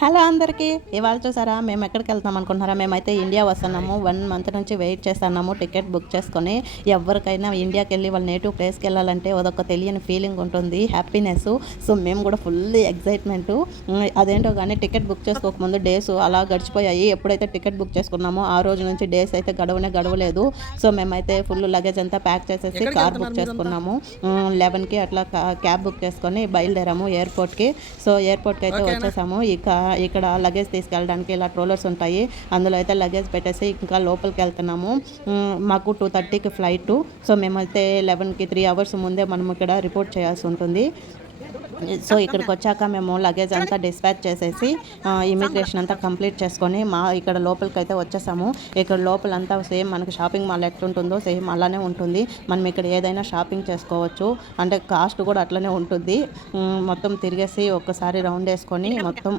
Hello అందరికీ ఇవాళ చూసారా మేము ఎక్కడికి వెళ్తాం అనుకుంటున్నారా? మేమైతే ఇండియా వస్తున్నాము. వన్ మంత్ నుంచి వెయిట్ చేస్తున్నాము టికెట్ బుక్ చేసుకొని. ఎవరికైనా ఇండియాకి వెళ్ళి వాళ్ళ నేటివ్ ప్లేస్కి వెళ్ళాలంటే అదొక తెలియని ఫీలింగ్ ఉంటుంది హ్యాపీనెస్. సో మేము కూడా ఫుల్ ఎగ్జైట్మెంట్ అదేంటో కానీ టికెట్ బుక్ చేసుకోకముందు డేస్ అలా గడిచిపోయాయి. ఎప్పుడైతే టికెట్ బుక్ చేసుకున్నామో ఆ రోజు నుంచి డేస్ అయితే గడవనే గడవలేదు. సో మేమైతే ఫుల్ లగేజ్ అంతా ప్యాక్ చేసేసి కార్ బుక్ చేసుకున్నాము. లెవెన్కి అట్లా క్యాబ్ బుక్ చేసుకొని బయలుదేరాము ఎయిర్పోర్ట్కి. సో ఎయిర్పోర్ట్కి అయితే వచ్చేసాము. ఇక ఇక్కడ లగేజ్ తీసుకెళ్ళడానికి ఇలా ట్రోలర్స్ ఉంటాయి. అందులో అయితే లగేజ్ పెట్టేసి ఇంకా లోపలికి వెళ్తున్నాము. మాకు టూ థర్టీకి ఫ్లైట్ సో మేమైతే లెవెన్కి త్రీ అవర్స్ ముందే మనం ఇక్కడ రిపోర్ట్ చేయాల్సి ఉంటుంది. సో ఇక్కడికి వచ్చాక మేము లగేజ్ అంతా డిస్పాచ్ చేసేసి ఇమిగ్రేషన్ అంతా కంప్లీట్ చేసుకొని మా ఇక్కడ లోపలికి అయితే వచ్చేసాము. ఇక్కడ లోపలంతా సేమ్ మనకి షాపింగ్ మాల్ ఎట్లుంటుందో సేమ్ అలానే ఉంటుంది. మనం ఇక్కడ ఏదైనా షాపింగ్ చేసుకోవచ్చు. అంటే కాస్ట్ కూడా అట్లనే ఉంటుంది. మొత్తం తిరిగేసి ఒక్కసారి రౌండ్ వేసుకొని మొత్తం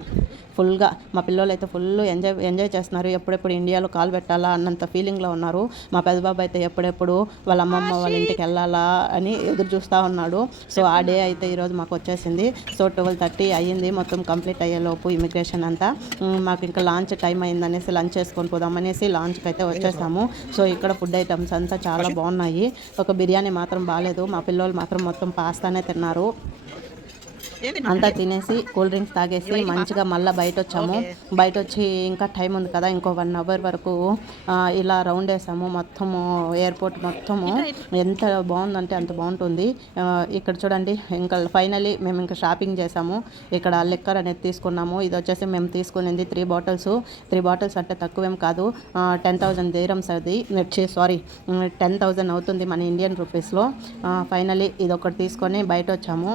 ఫుల్గా మా పిల్లలు అయితే ఫుల్ ఎంజాయ్ ఎంజాయ్ చేస్తున్నారు. ఎప్పుడెప్పుడు ఇండియాలో కాలు పెట్టాలా అన్నంత ఫీలింగ్లో ఉన్నారు. మా పెద్దబాబు అయితే ఎప్పుడెప్పుడు వాళ్ళ అమ్మమ్మ వాళ్ళ ఇంటికి వెళ్ళాలా అని ఎదురు చూస్తూ ఉన్నాడు. సో ఆ డే అయితే ఈరోజు మాకు వచ్చేసింది. సో ట్వెల్వ్ థర్టీ అయ్యింది. మొత్తం కంప్లీట్ అయ్యేలోపు ఇమిగ్రేషన్ అంతా. మాకు ఇంకా లాంచ్ టైం అయింది అనేసి లంచ్ చేసుకొని పోదాం అనేసి లాంచ్కి అయితే వచ్చేసాము. సో ఇక్కడ ఫుడ్ ఐటమ్స్ అంతా చాలా బాగున్నాయి. ఒక బిర్యానీ మాత్రం బాగాలేదు మా పిల్లలు మాత్రం మొత్తం పాస్తానే తిన్నారు. అంతా తినేసి కూల్ డ్రింక్స్ తాగేసి మంచిగా మళ్ళీ బయట వచ్చాము బయట వచ్చి ఇంకా టైం ఉంది కదా ఇంకో వన్ అవర్ వరకు ఇలా రౌండ్ వేసాము మొత్తము ఎయిర్పోర్ట్ మొత్తము. ఎంత బాగుందంటే అంత బాగుంటుంది. ఇక్కడ చూడండి ఇంకా ఫైనలీ మేము ఇంకా షాపింగ్ చేసాము. ఇక్కడ లిక్కర్ అనేది తీసుకున్నాము. ఇది వచ్చేసి మేము తీసుకునింది త్రీ బాటిల్స్. త్రీ బాటిల్స్ అంటే తక్కువేం కాదు. టెన్ థౌజండ్ దేరమ్స్ అది. సారీ టెన్ థౌజండ్ అవుతుంది మన ఇండియన్ రూపీస్లో. ఫైనలీ ఇది ఒకటి తీసుకొని బయట వచ్చాము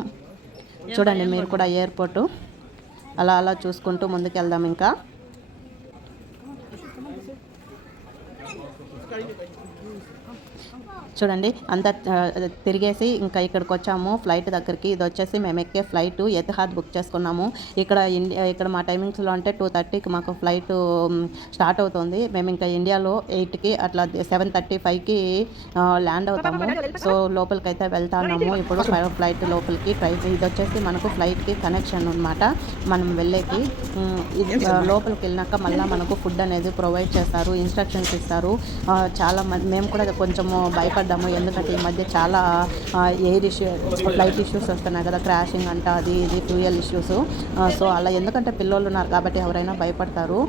చూడండి మీరు కూడా ఎయిర్పోర్టు. అలా అలా చూసుకుంటూ ముందుకెళ్దాం ఇంకా. చూడండి అంతా తిరిగేసి ఇంకా ఇక్కడికి వచ్చాము. ఫ్లైట్ దగ్గరికి ఇది వచ్చేసి మేము ఎక్కే ఫ్లైట్ ఎతిహాద్ బుక్ చేసుకున్నాము. ఇక్కడ ఇండియా ఇక్కడ మా టైమింగ్స్లో అంటే టూ థర్టీకి మాకు ఫ్లైట్ స్టార్ట్ అవుతుంది. మేము ఇంకా ఇండియాలో ఎయిట్కి అట్లా సెవెన్ థర్టీ ఫైవ్కి ల్యాండ్ అవుతాము. సో లోపలికి అయితే వెళ్తాన్నాము ఇప్పుడు ఫ్లైట్ లోపలికి ట్రై ఇది వచ్చేసి మనకు ఫ్లైట్కి కనెక్షన్ అనమాట మనం వెళ్ళేకి లోపలికి వెళ్ళినాక మళ్ళీ మనకు ఫుడ్ అనేది ప్రొవైడ్ చేస్తారు ఇన్స్ట్రక్షన్స్ ఇస్తారు. ఆ, చాలా మంది మేము కూడా కొంచెము భయపడ్డాము. ఎందుకంటే ఈ మధ్య చాలా ఎయిర్ ఇష్యూ ఫ్లైట్ ఇష్యూస్ వస్తున్నాయి కదా క్రాషింగ్ అంట అది ఇది ఫ్యూయల్ ఇష్యూస్. సో అలా ఎందుకంటే పిల్లోళ్ళు ఉన్నారు కాబట్టి ఎవరైనా భయపడతారు.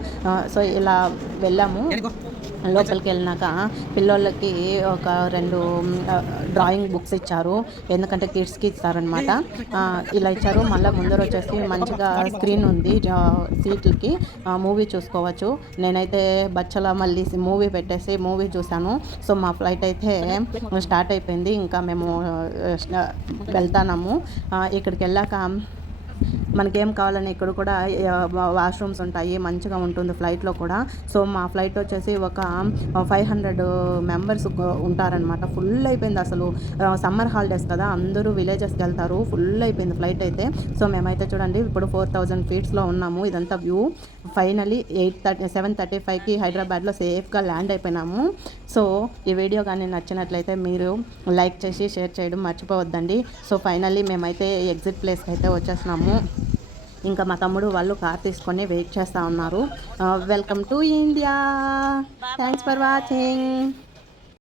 సో ఇలా వెళ్ళాము. లోపలికి వెళ్ళినాక పిల్లోళ్ళకి ఒక రెండు డ్రాయింగ్ బుక్స్ ఇచ్చారు. ఎందుకంటే కిడ్స్కి ఇస్తారనమాట ఇలా ఇచ్చారు. మళ్ళీ ముందర వచ్చేసి మంచిగా స్క్రీన్ ఉంది సీట్లకి. మూవీ చూసుకోవచ్చు. నేనైతే బచ్చల మళ్ళీ మూవీ పెట్టేసి మూవీ చూశాను. సో మా ఫ్లైట్ అయితే స్టార్ట్ అయిపోయింది. ఇంకా మేము వెళ్తాము ఇక్కడికి వెళ్ళాక మనకేం కావాలని ఇక్కడ కూడా వాష్రూమ్స్ ఉంటాయి మంచిగా ఉంటుంది ఫ్లైట్లో కూడా. సో మా ఫ్లైట్ వచ్చేసి ఒక ఫైవ్ హండ్రెడ్ మెంబర్స్ ఉంటారనమాట ఫుల్ అయిపోయింది అసలు. సమ్మర్ హాలిడేస్ కదా అందరూ విలేజెస్కి వెళ్తారు ఫుల్ అయిపోయింది ఫ్లైట్ అయితే. సో మేమైతే చూడండి ఇప్పుడు ఫోర్ థౌజండ్ ఫీట్స్లో ఉన్నాము ఇదంతా view. Finally eight thirty seven thirty ఫైవ్కి హైదరాబాద్లో సేఫ్గా ల్యాండ్ అయిపోయినాము. సో ఈ వీడియో కానీ నచ్చినట్లయితే మీరు లైక్ చేసి షేర్ చేయడం మర్చిపోవద్దండి. సో ఫైనల్లీ మేమైతే ఎగ్జిట్ ప్లేస్కి అయితే వచ్చేసినాము. ఇంకా మా తమ్ముడు వాళ్ళు కార్ తీసుకొని వెయిట్ చేస్తూ ఉన్నారు. Welcome to India thanks for watching